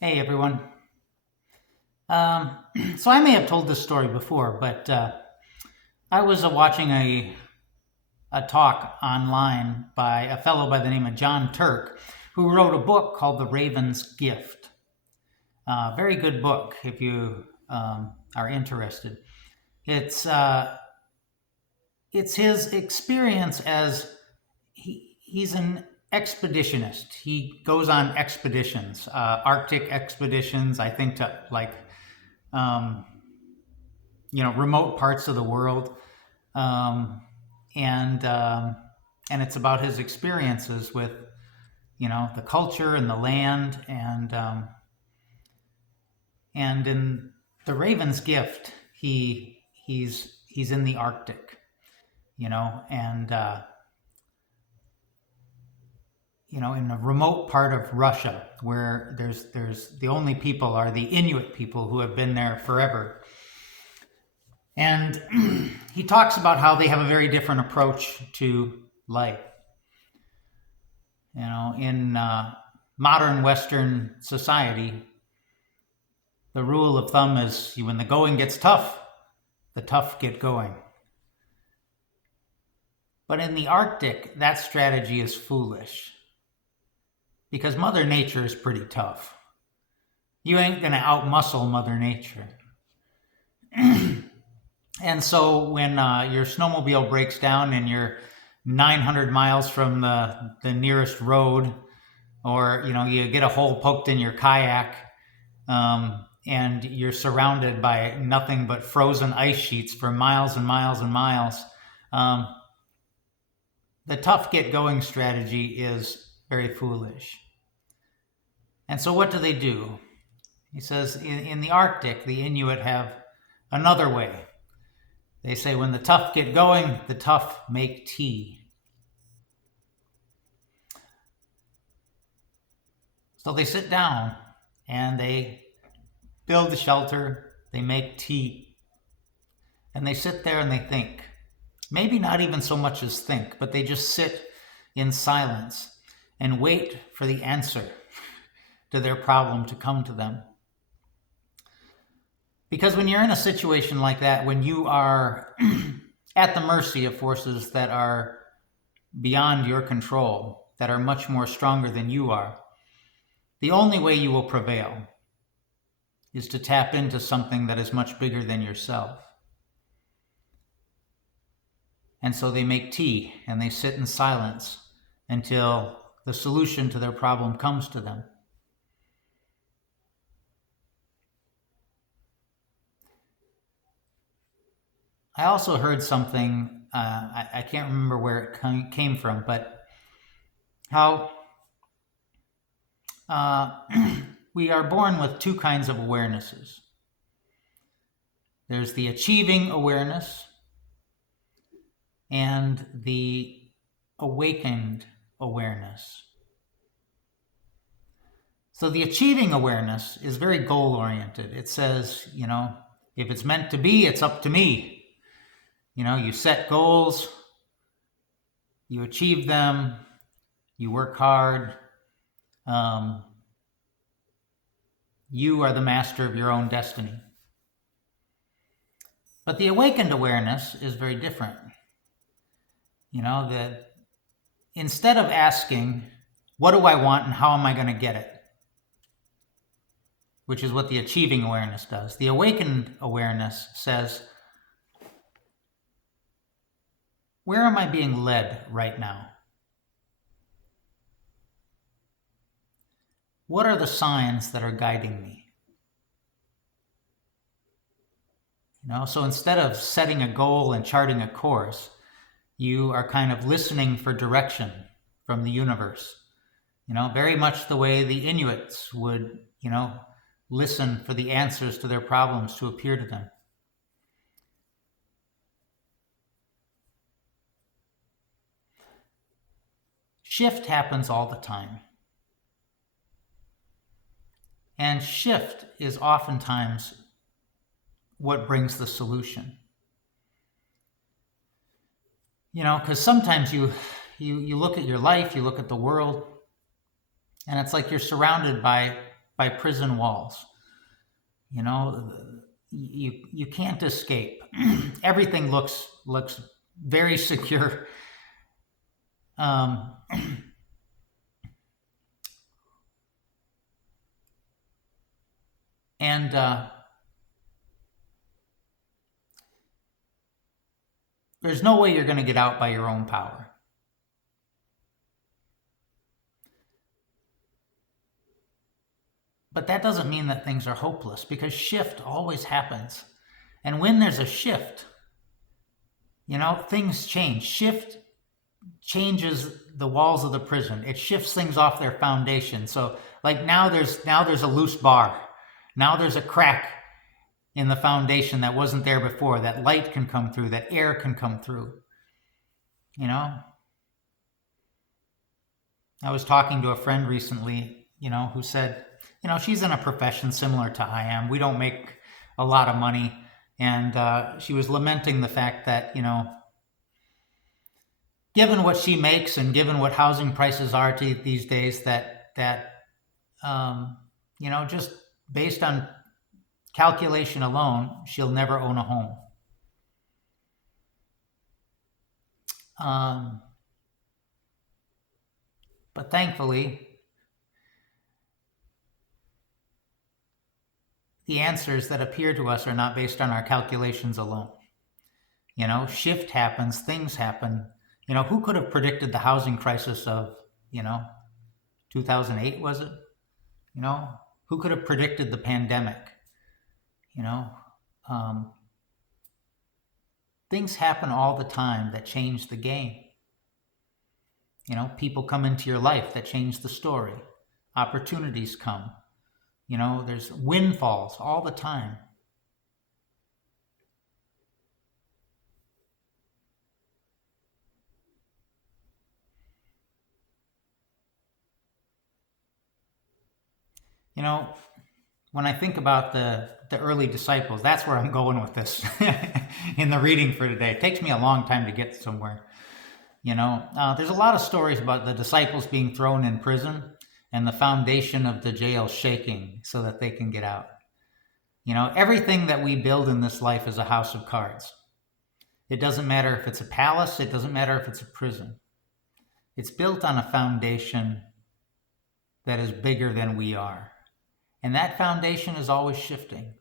Hey everyone. Um, so I may have told this story before, but I was watching a talk online by a fellow by the name of John Turk, who wrote a book called The Raven's Gift. Very good book if you are interested. It's uh, it's his experience as he's an expeditionist. He goes on expeditions, Arctic expeditions, I think to um, remote parts of the world, um, and um, and it's about his experiences with the culture and the land, and in the Raven's Gift, he's in the Arctic, and in a remote part of Russia where there's the only people are the Inuit people who have been there forever. And he talks about how they have a very different approach to life. In modern Western society, the rule of thumb is when the going gets tough, the tough get going. But in the Arctic, that strategy is foolish because Mother Nature is pretty tough. You ain't going to outmuscle Mother Nature. And so when your snowmobile breaks down and you're 900 miles from the nearest road, or you get a hole poked in your kayak, and you're surrounded by nothing but frozen ice sheets for miles and miles and miles, the tough get going strategy is very foolish. And so what do? He says in the Arctic, the Inuit have another way. They say when the tough get going, the tough make tea. So they sit down and they build a shelter, they make tea, and they sit there and they think. Maybe not even so much as think, but they just sit in silence and wait for the answer to their problem to come to them. Because when you're in a situation like that, when you are at the mercy of forces that are beyond your control, that are much more stronger than you are, the only way you will prevail is to tap into something that is much bigger than yourself. And so they make tea and they sit in silence until the solution to their problem comes to them. I also heard something, I can't remember where it came from, but how we are born with two kinds of awarenesses. There's the achieving awareness and the awakened awareness. So the achieving awareness is very goal-oriented. It says, if it's meant to be, it's up to me. You set goals, you achieve them, you work hard. You are the master of your own destiny. But the awakened awareness is very different. That instead of asking, what do I want and how am I going to get it? Which is what the achieving awareness does. The awakened awareness says, where am I being led right now? What are the signs that are guiding me? So instead of setting a goal and charting a course, you are kind of listening for direction from the universe. Very much the way the Inuits would, listen for the answers to their problems to appear to them. Shift happens all the time. And shift is oftentimes what brings the solution. Because sometimes you look at your life, you look at the world, and it's like you're surrounded by prison walls. You know, you can't escape. Everything looks very secure. Um, and there's no way you're going to get out by your own power. But that doesn't mean that things are hopeless, because shift always happens. And when there's a shift, things change. Shift changes the walls of the prison. It shifts things off their foundation. So like now there's a loose bar. Now there's a crack in the foundation that wasn't there before. That light can come through, that air can come through. I was talking to a friend recently, who said, she's in a profession similar to I am. We don't make a lot of money. And she was lamenting the fact that, given what she makes and given what housing prices are these days, just based on calculation alone, she'll never own a home. But thankfully, the answers that appear to us are not based on our calculations alone. Shift happens, things happen. Who could have predicted the housing crisis of, 2008, was it? Who could have predicted the pandemic? Things happen all the time that change the game. People come into your life that change the story. Opportunities come. There's windfalls all the time. When I think about the early disciples, that's where I'm going with this in the reading for today. It takes me a long time to get somewhere. There's a lot of stories about the disciples being thrown in prison and the foundation of the jail shaking so that they can get out. Everything that we build in this life is a house of cards. It doesn't matter if it's a palace. It doesn't matter if it's a prison. It's built on a foundation that is bigger than we are. And that foundation is always shifting.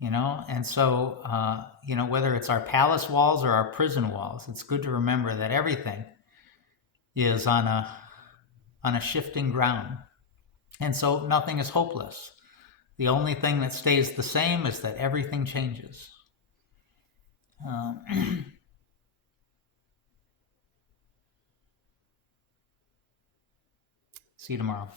And so, whether it's our palace walls or our prison walls, it's good to remember that everything is on a shifting ground. And so nothing is hopeless. The only thing that stays the same is that everything changes. See you tomorrow.